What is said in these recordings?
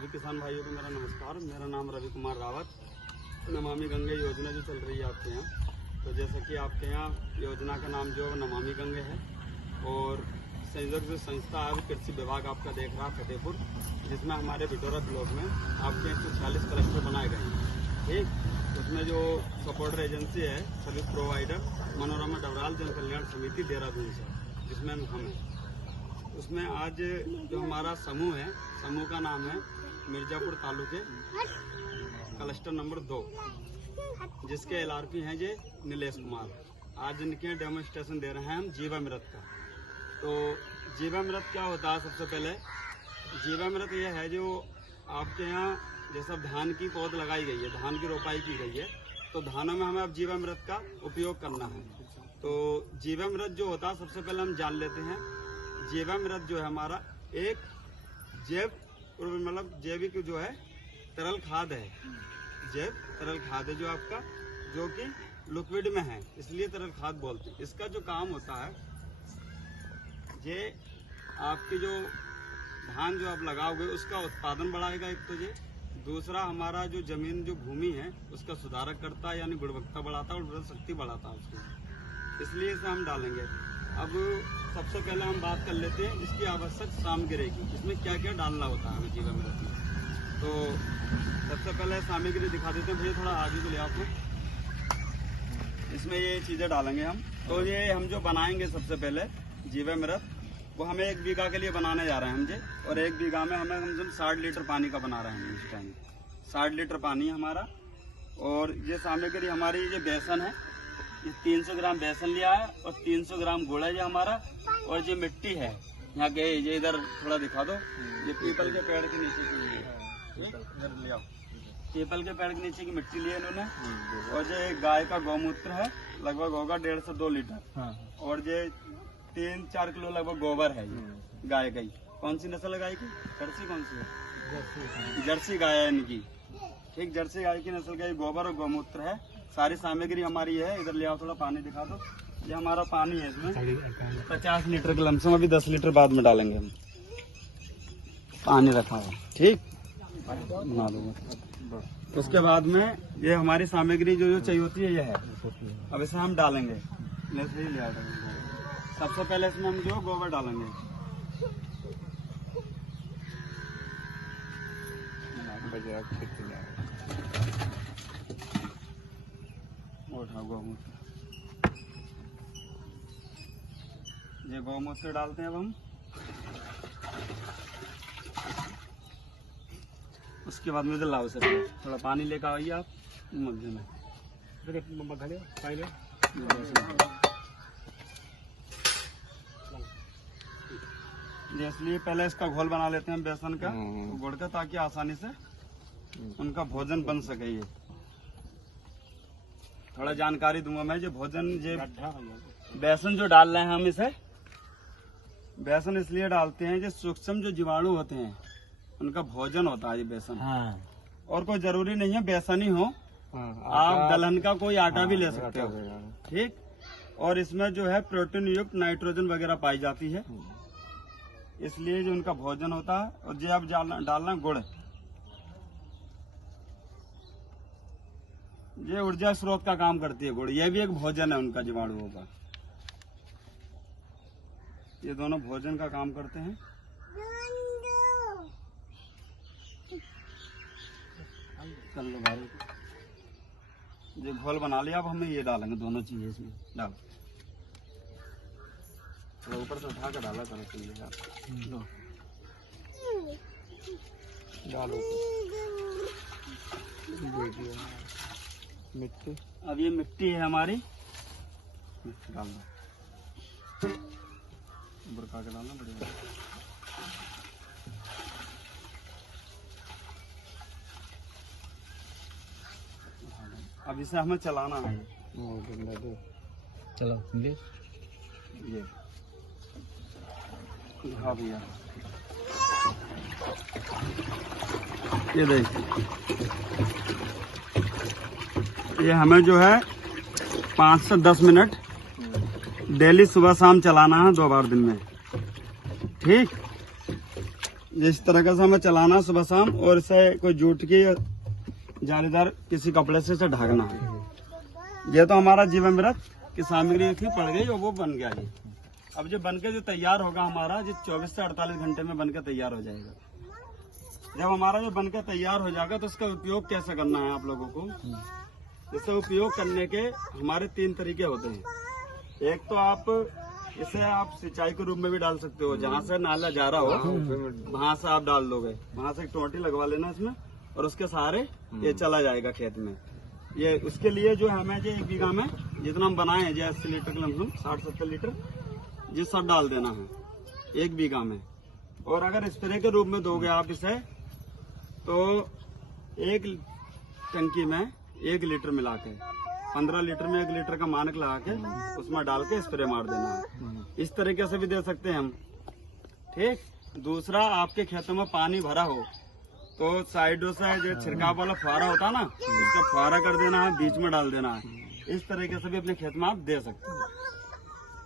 सभी किसान भाइयों को मेरा नमस्कार। मेरा नाम रवि कुमार रावत। नमामि गंगे योजना जो चल रही है आपके यहाँ, तो जैसा कि आपके यहाँ योजना का नाम जो नमामि गंगे है और संयोजक जो संस्था है वो कृषि विभाग आपका देख रहा है फतेहपुर, जिसमें हमारे बिटोरा ब्लॉक में आपके 146 कलेक्टर बनाए गए हैं। ठीक, उसमें जो सपोर्टर एजेंसी है सर्विस प्रोवाइडर मनोरमा डबराल जन कल्याण समिति देहरादून से, जिसमें हम हैं। उसमें आज जो हमारा समूह है, समूह का नाम है मिर्जापुर तालुके क्लस्टर नंबर 2, जिसके एलआरपी हैं जे नीलेश कुमार। आज इनके डेमोन्स्ट्रेशन दे रहे हैं हम जीवामृत का। तो जीवामृत क्या होता है? सबसे पहले जीवामृत यह है जो आपके यहाँ जैसा धान की पौध लगाई गई है, धान की रोपाई की गई है, तो धानों में हमें अब जीवामृत का उपयोग करना है। तो जीवामृत जो होता है सबसे पहले हम जान लेते हैं। जीवामृत जो है हमारा एक जैविक जो है तरल खाद है, जैव तरल खाद है जो आपका, जो कि लिक्विड में है, इसलिए तरल खाद बोलते हैं। इसका जो काम होता है, ये आपकी जो धान जो आप लगाओगे उसका उत्पादन बढ़ाएगा एक तो ये, दूसरा हमारा जो जमीन जो भूमि है उसका सुधारक करता है, यानी गुणवत्ता बढ़ाता है और उर्वरक शक्ति बढ़ाता है उसको, इसलिए इसे हम डालेंगे। अब सबसे पहले हम बात कर लेते हैं इसकी आवश्यक सामग्री की, इसमें क्या क्या डालना होता है जीवामृत में। तो सबसे पहले सामग्री दिखा देते हैं भैया, थोड़ा आगे को ले आपको। इसमें ये चीज़ें डालेंगे हम। तो ये हम जो बनाएंगे सबसे पहले जीवामृत, वो हमें 1 बीघा के लिए बनाने जा रहे हैं हम जी, और 1 बीघा में हमें कम से कम 60 लीटर पानी का बना रहे हैं इस टाइम। 60 लीटर पानी हमारा। और ये सामग्री हमारी ये बेसन है, ये 300 ग्राम बेसन लिया है और 300 ग्राम गुड़ है ये हमारा। और ये मिट्टी है यहाँ के, ये इधर थोड़ा दिखा दो, ये पीपल के पेड़ के नीचे की इधर ले आओ, पीपल के पेड़ के नीचे की मिट्टी ली है इन्होंने। और ये गाय का गौमूत्र है, लगभग होगा 1.5 से 2 लीटर। और ये 3-4 किलो लगभग गोबर है ये गाय का ही। कौन सी नस्ल है गाय की? जर्सी। कौन सी है? जर्सी गाय है इनकी। ठीक, जर्सी गाय की नस्ल का ये गोबर और गौमूत्र है। सारी सामग्री हमारी है। इधर ले आओ, थोड़ा पानी दिखा दो। ये हमारा पानी है, इसमें 50 लीटर के लमसम, अभी 10 लीटर बाद में डालेंगे हम। पानी रखा है, ठीक, बना दूंगा। उसके बाद में ये हमारी सामग्री जो चाहिए होती है ये है। अब इसे हम डालेंगे। सबसे पहले इसमें हम जो गोबर डालेंगे, गौमूत्र, ये गौमूत्र डालते हैं अब हम। उसके बाद में लाओ सर, थोड़ा पानी लेकर आइए आप मग्गे में। इसलिए पहले इसका घोल बना लेते हैं बेसन का, गुड़ का, ताकि आसानी से उनका भोजन बन सके। ये थोड़ा जानकारी दूंगा मैं। जो भोजन, ये बेसन जो डाल रहे हैं हम, इसे बेसन इसलिए डालते हैं जो सूक्ष्म जो जीवाणु होते हैं उनका भोजन होता है ये बेसन। और कोई जरूरी नहीं है बेसन ही हो, आप दलहन का कोई आटा भी ले सकते हो। ठीक, और इसमें जो है प्रोटीन युक्त नाइट्रोजन वगैरह पाई जाती है, इसलिए जो उनका भोजन होता है। और जो आप डालना गुड़, ये ऊर्जा स्रोत का काम करती है गुड़, ये भी एक भोजन है उनका जीवाणुओं का। ये दोनों भोजन का काम करते हैं। चल लो भाई, ये घोल बना लिया। अब हमें ये डालेंगे दोनों चीजें इसमें। डाल, थोड़ा ऊपर से उठा कर डाला करो चीजें। डालो मिट्टी। अब ये मिट्टी है हमारी, डाल दो, बुरका के डालना पड़ेगा। अब इसे हमें चलाना है। चलो ये हाँ भैया, ये देखिए, ये हमें जो है 5 से 10 मिनट डेली सुबह शाम चलाना है, 2 बार दिन में। ठीक, इस तरह से हमें चलाना सुबह शाम, और इसे कोई जूट की जालीदार किसी कपड़े से इसे ढकना है। ये तो हमारा जीवामृत की सामग्री इतनी पड़ गई और वो बन गया ये। अब जो बनके जो तैयार होगा हमारा, जो 24 से 48 घंटे में बनकर तैयार हो जाएगा। जब हमारा जो बनकर तैयार हो जाएगा तो उसका उपयोग कैसे करना है आप लोगों को। इसका उपयोग करने के हमारे 3 तरीके होते हैं। एक तो आप इसे आप सिंचाई के रूप में भी डाल सकते हो, जहाँ से नाला जा रहा हो वहाँ से आप डाल दोगे, वहाँ से एक टोंटी लगवा लेना इसमें और उसके सहारे ये चला जाएगा खेत में। ये उसके लिए जो हमें जो 1 बीघा में जितना हम बनाए हैं, जो 80 लीटर के लमसम 60-70 लीटर ये सब डाल देना है 1 बीघा में। और अगर स्प्रे के रूप में दोगे आप इसे तो 1 टंकी में 1 लीटर मिला के 15 लीटर में 1 लीटर का मानक लगा के उसमें डाल के स्प्रे मार देना है। इस तरीके से भी दे सकते हैं हम। ठीक। दूसरा, आपके खेतों में पानी भरा हो तो साइडों से जो छिड़काव वाला फुहारा होता है ना, उसका फुहारा कर देना है, बीच में डाल देना है। इस तरीके से भी अपने खेत में आप दे सकते हैं।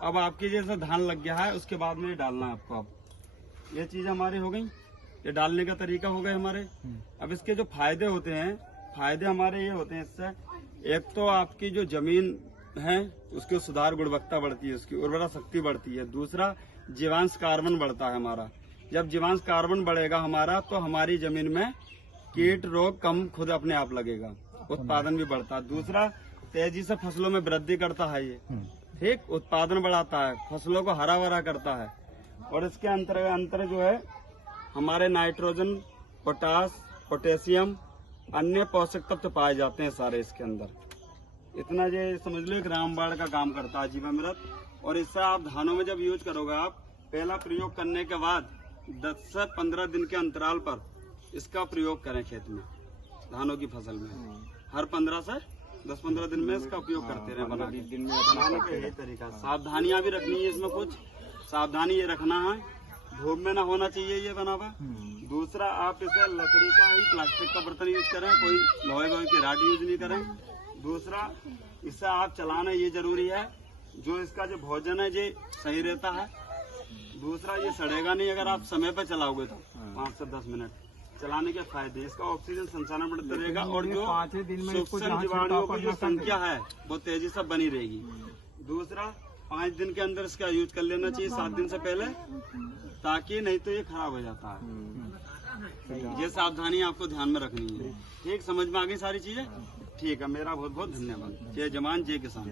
अब आपकी जैसे धान लग गया है उसके बाद में ये डालना है आपको। अब ये चीज हमारी हो गई, ये डालने का तरीका हो गया हमारे। अब इसके जो फायदे होते हैं, फायदे हमारे ये होते हैं इससे, एक तो आपकी जो जमीन है उसकी सुधार गुणवत्ता बढ़ती है, उसकी उर्वरा शक्ति बढ़ती है। दूसरा, जीवांश कार्बन बढ़ता है हमारा। जब जीवांश कार्बन बढ़ेगा हमारा तो हमारी जमीन में कीट रोग कम खुद अपने आप लगेगा, उत्पादन भी बढ़ता है। दूसरा, तेजी से फसलों में वृद्धि करता है ये। ठीक। उत्पादन बढ़ाता है, फसलों को हरा भरा करता है। और इसके अंतर जो है हमारे नाइट्रोजन, पोटास, पोटेशियम, अन्य पोषक तत्व पाए जाते हैं सारे इसके अंदर। इतना ये समझ लो एक रामबाण का काम करता है जीवामृत। और इससे आप धानों में जब यूज करोगे, आप पहला प्रयोग करने के बाद 10 से 15 दिन के अंतराल पर इसका प्रयोग करें खेत में, धानों की फसल में। हर 15 से 10-15 दिन में इसका उपयोग करते रहे बनाने का। यही तरीका। सावधानियां भी रखनी है इसमें, कुछ सावधानी ये रखना है, धूप में ना होना चाहिए ये बना हुआ। दूसरा, आप इसे लकड़ी का ही प्लास्टिक का बर्तन यूज करें, कोई लोहे की राड यूज नहीं करें। दूसरा, इसे आप चलाना ये जरूरी है, जो इसका जो भोजन है ये सही रहता है। दूसरा, ये सड़ेगा नहीं अगर आप समय पर चलाओगे तो 5 से 10 मिनट चलाने के फायदे, इसका ऑक्सीजन संचालन बढ़ता रहेगा और जो सूक्ष्म जीवाणुओं की जो संख्या है वो तेजी से बनी रहेगी। दूसरा, 5 दिन के अंदर इसका यूज कर लेना चाहिए, 7 दिन से पहले, ताकि नहीं तो ये खराब हो जाता है। ये सावधानी आपको ध्यान में रखनी है। ठीक। समझ में आ गई सारी चीजें। ठीक है, मेरा बहुत बहुत धन्यवाद। जय जवान जय किसान।